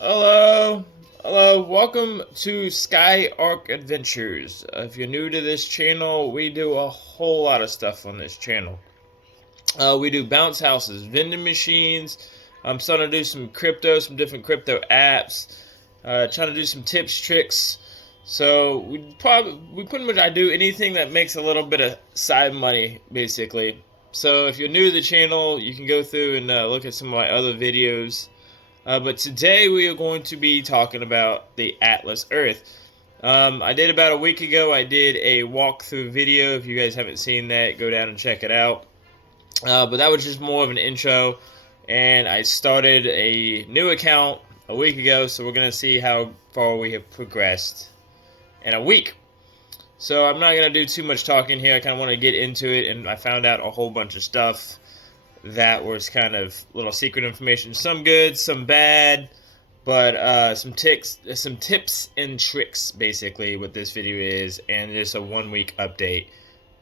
Hello, hello, welcome to Sky Arc Adventures. If you're new to this channel, we do a whole lot of stuff on this channel. We do bounce houses, vending machines. I'm starting to do some crypto, some different crypto apps. Trying to do some tips, tricks. So we pretty much I do anything that makes a little bit of side money, basically. So if you're new to the channel, you can go through and look at some of my other videos. But today we are going to be talking about the Atlas Earth. I did about a week ago, I did a walkthrough video. If you guys haven't seen that, go down and check it out. But that was just more of an intro. And I started a new account a week ago, so we're going to see how far we have progressed in a week. So I'm not going to do too much talking here. I kind of want to get into it, and I found out a whole bunch of stuff that was kind of little secret information. Some good, some bad, but some tips and tricks, basically, what this video is, and just a 1 week update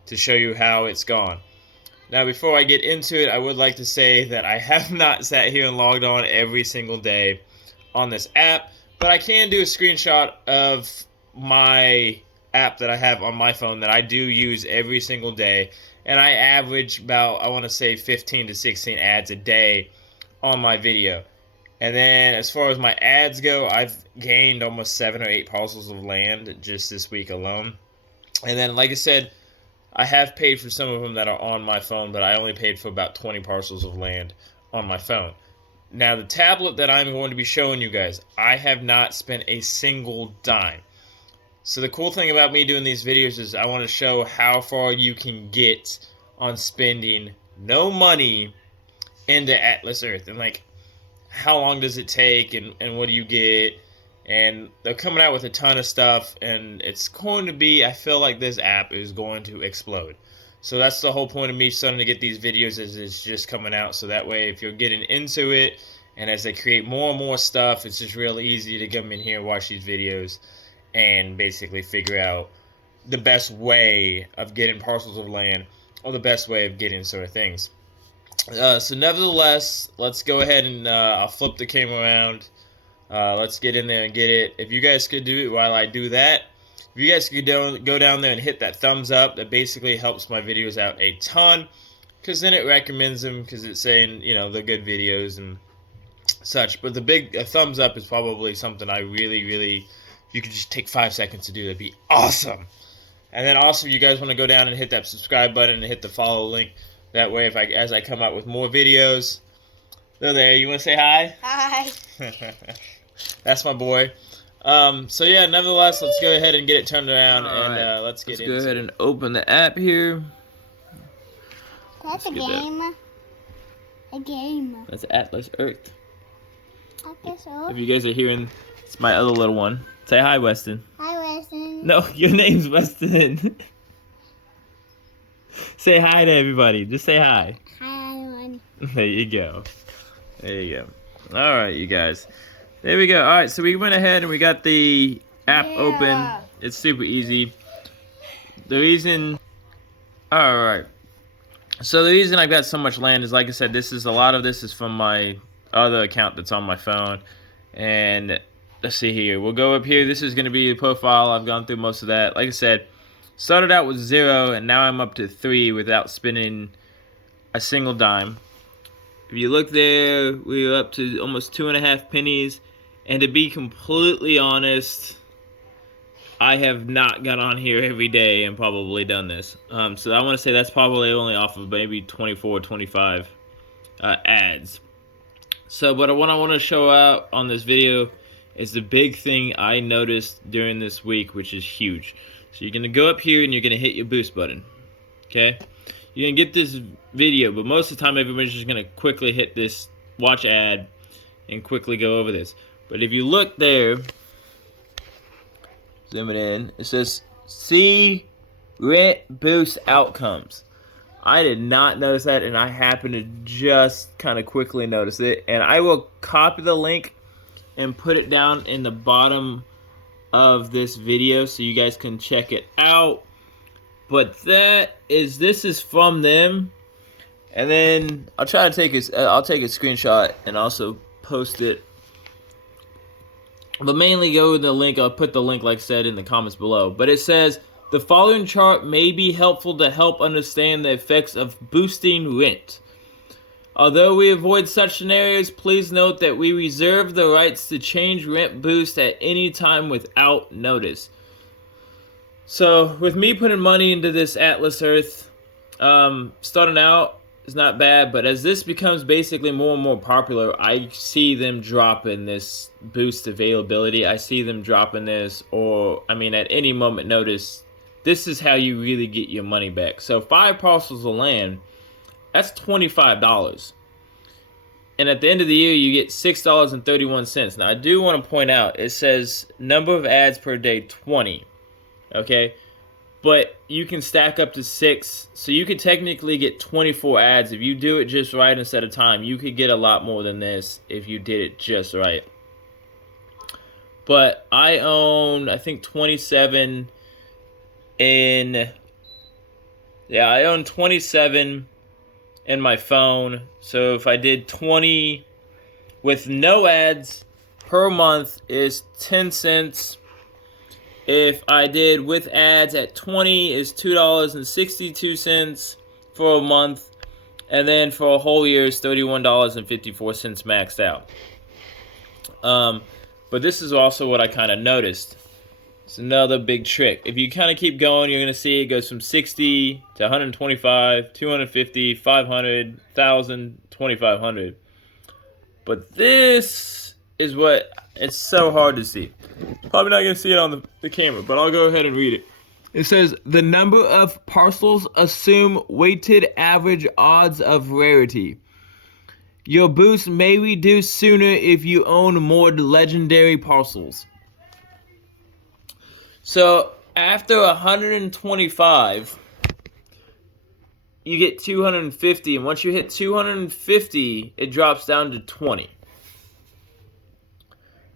to show you how it's gone. Now, before I get into it, I would like to say that I have not sat here and logged on every single day on this app, but I can do a screenshot of my app that I have on my phone that I do use every single day, and I average about, I want to say, 15 to 16 ads a day on my video. And then as far as my ads go, I've gained almost 7 or 8 parcels of land just this week alone. And then, like I said, I have paid for some of them that are on my phone, but I only paid for about 20 parcels of land on my phone. Now, the tablet that I'm going to be showing you guys, I have not spent a single dime. So the cool thing about me doing these videos is I want to show how far you can get on spending no money into Atlas Earth. And like, how long does it take and what do you get? And they're coming out with a ton of stuff, and it's going to be, I feel like this app is going to explode. So that's the whole point of me starting to get these videos, is it's just coming out. So that way, if you're getting into it, and as they create more and more stuff, it's just real easy to come in here and watch these videos and basically figure out the best way of getting parcels of land, or the best way of getting sort of things. So nevertheless, let's go ahead and I'll flip the camera around. Let's get in there and get it. If you guys could do it while I do that, if you guys could go down there and hit that thumbs up, that basically helps my videos out a ton, because then it recommends them, because it's saying, you know, they're good videos and such. But the big thumbs up is probably something I really, if you could just take 5 seconds to do, that'd be awesome. And then also, if you guys want to go down and hit that subscribe button and hit the follow link, that way, as I come out with more videos, they're there. You want to say hi? Hi. That's my boy. So yeah, nevertheless, let's go ahead and get it turned around, and let's get into it. Let's go ahead and open the app here. That's a game. A game. That's Atlas Earth. Atlas Earth. If you guys are hearing, it's my other little one. Say hi, Weston. Hi, Weston. No, your name's Weston. Say hi to everybody. Just say hi. Hi, everyone. There you go. There you go. All right, you guys. There we go. All right, so we went ahead and we got the app open. It's super easy. The reason... All right. So the reason I've got so much land is, like I said, a lot of this is from my other account that's on my phone. And let's see here. We'll go up here. This is going to be the profile. I've gone through most of that. Like I said, started out with 0, and now I'm up to 3 without spending a single dime. If you look there, we're up to almost 2.5 pennies. And to be completely honest, I have not got on here every day and probably done this. So I want to say that's probably only off of maybe 24, 25 ads. So, but what I want to show out on this video is the big thing I noticed during this week, which is huge. So you're going to go up here and you're going to hit your boost button. Okay? You're going to get this video, but most of the time everybody's just going to quickly hit this watch ad and quickly go over this. But if you look there, zoom it in, it says see rent boost outcomes. I did not notice that, and I happened to just kind of quickly notice it. And I will copy the link and put it down in the bottom of this video so you guys can check it out. But this is from them. And then I'll try to take I'll take a screenshot and also post it But mainly go to the link. I'll put the link, like I said, in the comments below. But it says, the following chart may be helpful to help understand the effects of boosting rent. Although we avoid such scenarios, please note that we reserve the rights to change rent boost at any time without notice. So, with me putting money into this Atlas Earth, starting out is not bad, but as this becomes basically more and more popular, I see them dropping this boost availability. I see them dropping this, or, I mean, at any moment notice, this is how you really get your money back. So 5 parcels of land, that's $25. And at the end of the year, you get $6.31. Now, I do want to point out, it says number of ads per day, 20. Okay? But you can stack up to 6, so you could technically get 24 ads. If you do it just right instead of time, you could get a lot more than this if you did it just right. But I own, I think, 27 in... Yeah, I own 27 in my phone. So if I did 20 with no ads per month is 10 cents. If I did with ads at 20 is $2.62 for a month. And then for a whole year is $31.54 maxed out. But this is also what I kind of noticed. It's another big trick. If you kind of keep going, you're going to see it goes from 60 to 125, 250, 500, 1,000, 2,500. But this is what, it's so hard to see. Probably not going to see it on the camera, but I'll go ahead and read it. It says, the number of parcels assume weighted average odds of rarity. Your boost may reduce sooner if you own more legendary parcels. So, after 125, you get 250, and once you hit 250, it drops down to 20.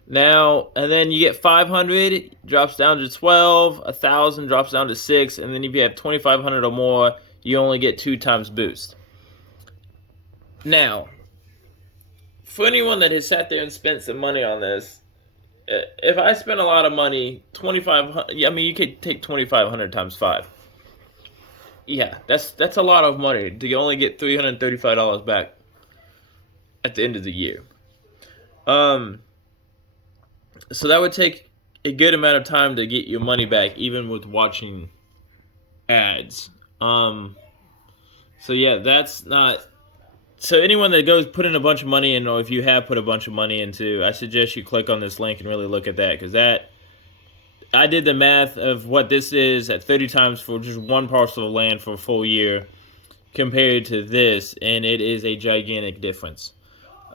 Now, and then you get 500, it drops down to 12, 1,000 drops down to 6, and then if you have 2,500 or more, you only get 2 times boost. Now, for anyone that has sat there and spent some money on this, if I spend a lot of money, 2,500, I mean, you could take 2,500 times 5. Yeah, that's a lot of money to only get $335 back at the end of the year. So that would take a good amount of time to get your money back, even with watching ads. So yeah, that's not... So anyone that goes put in a bunch of money in, or if you have put a bunch of money into, I suggest you click on this link and really look at that, because that... I did the math of what this is at 30 times for just one parcel of land for a full year compared to this, and it is a gigantic difference.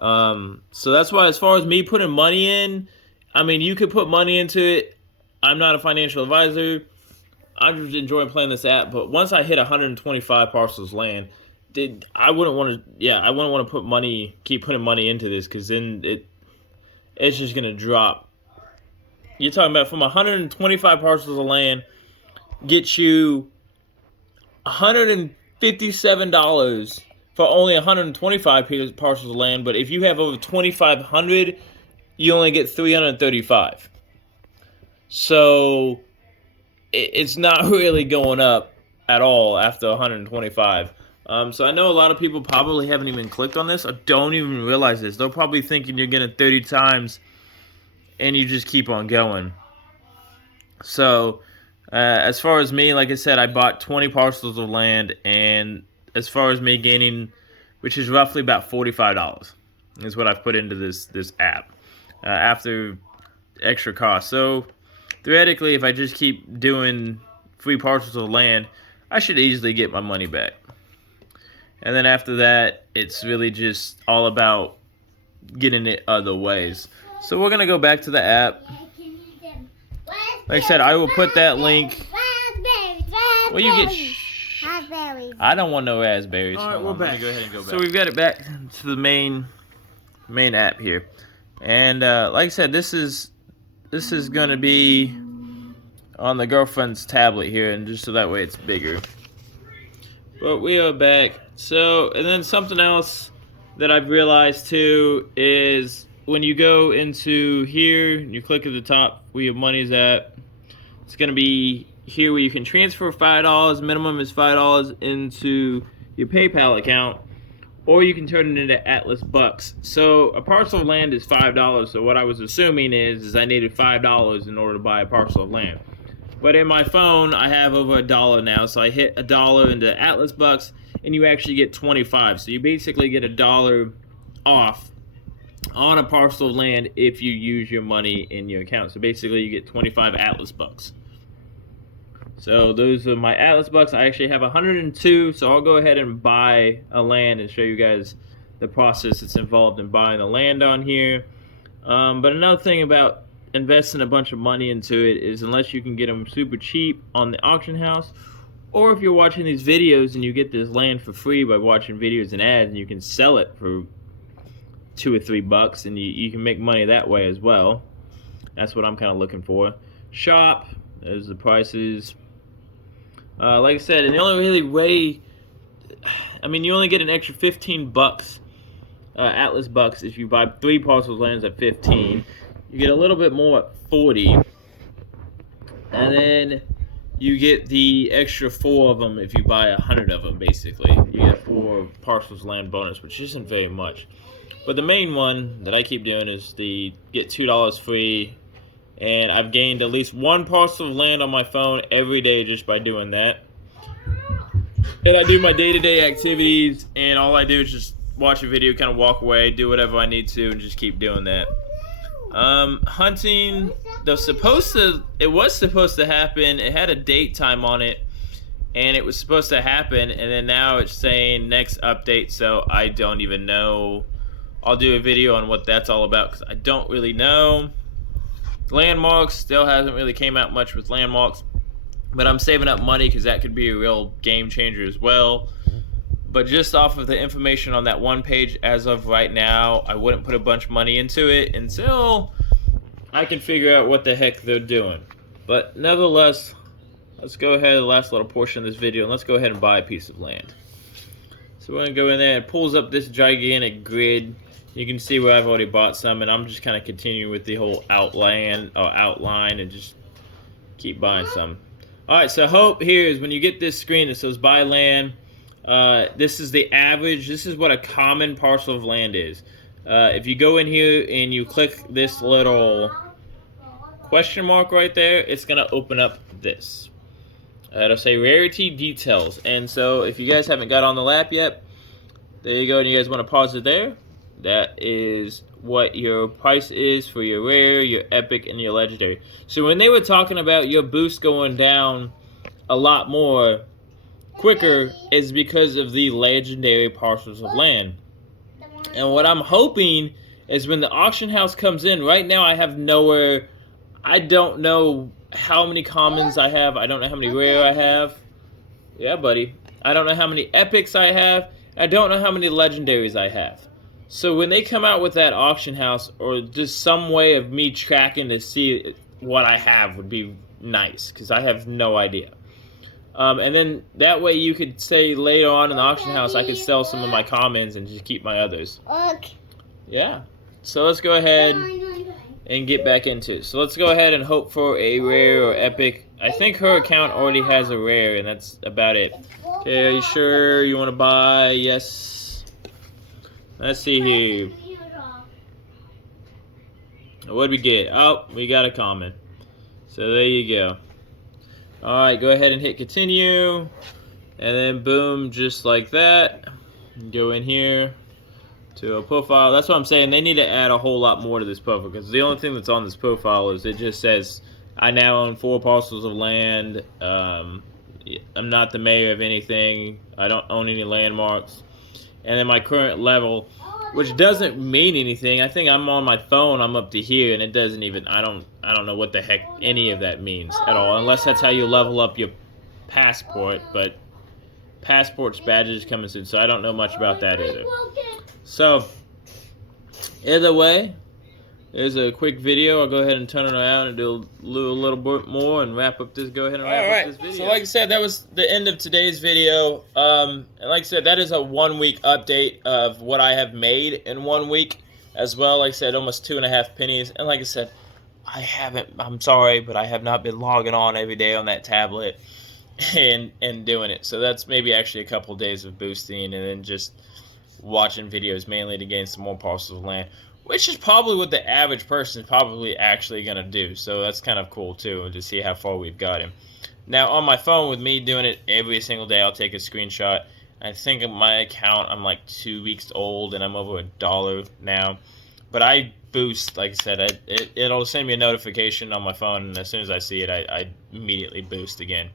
So that's why, as far as me putting money in, I mean, you could put money into it. I'm not a financial advisor. I'm just enjoying playing this app. But once I hit 125 parcels of land, I wouldn't want to. Yeah, I wouldn't want to put money, keep putting money into this, because then it's just gonna drop. You're talking about from 125 parcels of land, get you $157 for only 125 parcels of land. But if you have over 2,500, you only get $335. So it's not really going up at all after 125. So I know a lot of people probably haven't even clicked on this or don't even realize this. They're probably thinking you're getting 30 times and you just keep on going. So as far as me, like I said, I bought 20 parcels of land, and as far as me gaining, which is roughly about $45, is what I've put into this app after extra cost. So theoretically, if I just keep doing free parcels of land, I should easily get my money back. And then after that, it's really just all about getting it other ways. So we're going to go back to the app. Like I said, I will put that link. Well, you get... Raspberries. I don't want no raspberries. All right, Hold we're on, back. let me go ahead and go back. So we've got it back to the main app here. And like I said, this is going to be on the girlfriend's tablet here, and just so that way it's bigger. But we are back. So, and then something else that I've realized too is when you go into here, you click at the top where your money's at. It's going to be here where you can transfer $5, minimum is $5 into your PayPal account, or you can turn it into Atlas bucks. So a parcel of land is $5. So what I was assuming is I needed $5 in order to buy a parcel of land. But in my phone, I have over $1 now. So I hit $1 into Atlas bucks, and you actually get 25. So you basically get $1 off on a parcel of land if you use your money in your account. So basically, you get 25 Atlas bucks. So those are my Atlas bucks. I actually have 102, so I'll go ahead and buy a land and show you guys the process that's involved in buying the land on here. But another thing about investing a bunch of money into it is unless you can get them super cheap on the auction house, or if you're watching these videos and you get this land for free by watching videos and ads, and you can sell it for $2 or $3, and you can make money that way as well. That's what I'm kind of looking for. Shop, there's the prices. Like I said, and the only really way, I mean, you only get an extra $15 Atlas bucks if you buy 3 parcels of land at 15. You get a little bit more at 40, and then you get the extra 4 of them if you buy 100 of them. Basically, you get 4 parcels of land bonus, which isn't very much. But the main one that I keep doing is the get $2 free. And I've gained at least 1 parcel of land on my phone every day just by doing that. And I do my day-to-day activities, and all I do is just watch a video, kind of walk away, do whatever I need to, and just keep doing that. Hunting, it was supposed to happen. It had a date time on it, and it was supposed to happen, and then now it's saying next update, so I don't even know. I'll do a video on what that's all about because I don't really know. Landmarks still hasn't really came out much with landmarks, but I'm saving up money because that could be a real game changer as well. But just off of the information on that one page as of right now, I wouldn't put a bunch of money into it until I can figure out what the heck they're doing. But nevertheless, let's go ahead, the last little portion of this video, and let's go ahead and buy a piece of land. So we're going to go in there, and it pulls up this gigantic grid. You can see where I've already bought some, and I'm just kind of continuing with the whole outline and just keep buying some. Alright, so hope here is when you get this screen that says buy land, this is the average, this is what a common parcel of land is. If you go in here and you click this little question mark right there, it's going to open up this. It'll say rarity details, and so if you guys haven't got on the lap yet, there you go, and you guys want to pause it there. That is what your price is for your rare, your epic, and your legendary. So when they were talking about your boost going down a lot more quicker is because of the legendary parcels of land. And what I'm hoping is when the auction house comes in, right now I have nowhere, I don't know how many commons I have, I don't know how many rare I have. Yeah, buddy. I don't know how many epics I have, I don't know how many legendaries I have. So when they come out with that auction house, or just some way of me tracking to see what I have would be nice, because I have no idea. And then that way you could say later on in the auction house, I could sell some of my commons and just keep my others. Yeah. So let's go ahead and get back into it. So let's go ahead and hope for a rare or epic. I think her account already has a rare, and that's about it. Okay, are you sure you want to buy? Yes. Let's see here. What did we get? Oh, we got a comment. So there you go. Alright, go ahead and hit continue. And then boom, just like that. Go in here to a profile. That's what I'm saying. They need to add a whole lot more to this profile, because the only thing that's on this profile is it just says, I now own 4 parcels of land. I'm not the mayor of anything. I don't own any landmarks. And then my current level, which doesn't mean anything. I think I'm on my phone, I'm up to here, and it doesn't even, I don't know what the heck any of that means at all, unless that's how you level up your passport, but passport's badges coming soon, so I don't know much about that either. So, either way, there's a quick video. I'll go ahead and turn it around and do a little bit more and wrap up this. Go ahead and wrap up this video. So like I said, that was the end of today's video. And like I said, that is a 1 week update of what I have made in 1 week. as well. Like I said, almost 2.5 pennies. And like I said, I'm sorry, but I have not been logging on every day on that tablet and doing it. So that's maybe actually a couple days of boosting and then just watching videos mainly to gain some more parcels of land, which is probably what the average person is probably actually going to do. So that's kind of cool too, to see how far we've gotten. Now on my phone, with me doing it every single day, I'll take a screenshot. I think in my account I'm like 2 weeks old and I'm over $1 now. But I boost, like I said, it'll send me a notification on my phone, and as soon as I see it, I immediately boost again.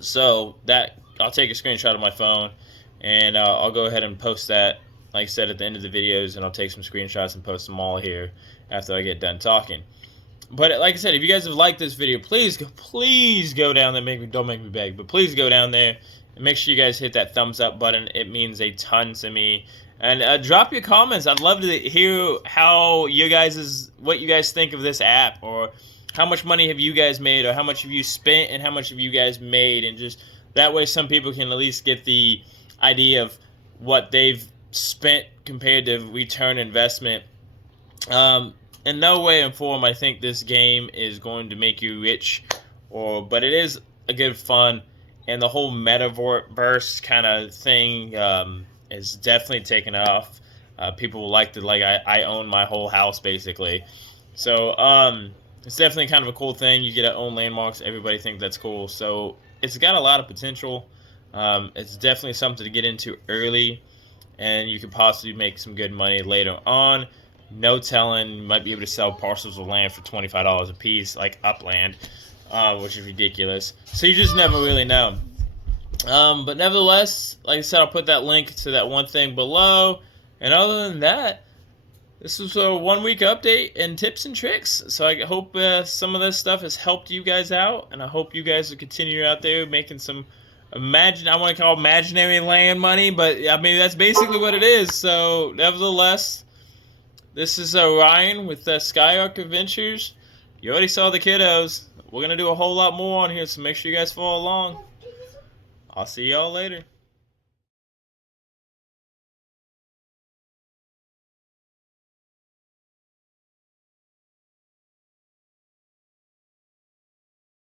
So that I'll take a screenshot of my phone, and I'll go ahead and post that, like I said, at the end of the videos, and I'll take some screenshots and post them all here after I get done talking. But like I said, if you guys have liked this video, please go down there. Don't make me beg, but please go down there and make sure you guys hit that thumbs up button. It means a ton to me. And drop your comments. I'd love to hear what you guys think of this app, or how much money have you guys made, or how much have you spent, and how much have you guys made, and just that way some people can at least get the idea of what they've spent compared to return investment. In no way and form I think this game is going to make you rich, but it is a good fun, and the whole metaverse kind of thing is definitely taken off. People will like I own my whole house basically, so it's definitely kind of a cool thing. You get to own landmarks. Everybody thinks that's cool, so it's got a lot of potential. It's definitely something to get into early, and you could possibly make some good money later on. No telling, you might be able to sell parcels of land for $25 a piece, like Upland, which is ridiculous. So you just never really know. But nevertheless, like I said, I'll put that link to that one thing below. And other than that, this was a 1 week update and tips and tricks. So I hope some of this stuff has helped you guys out, and I hope you guys will continue out there making some I want to call imaginary land money, but I mean that's basically what it is. So nevertheless, this is Ryan with SkyArk Adventures. You already saw the kiddos. We're going to do a whole lot more on here, so make sure you guys follow along. I'll see y'all later.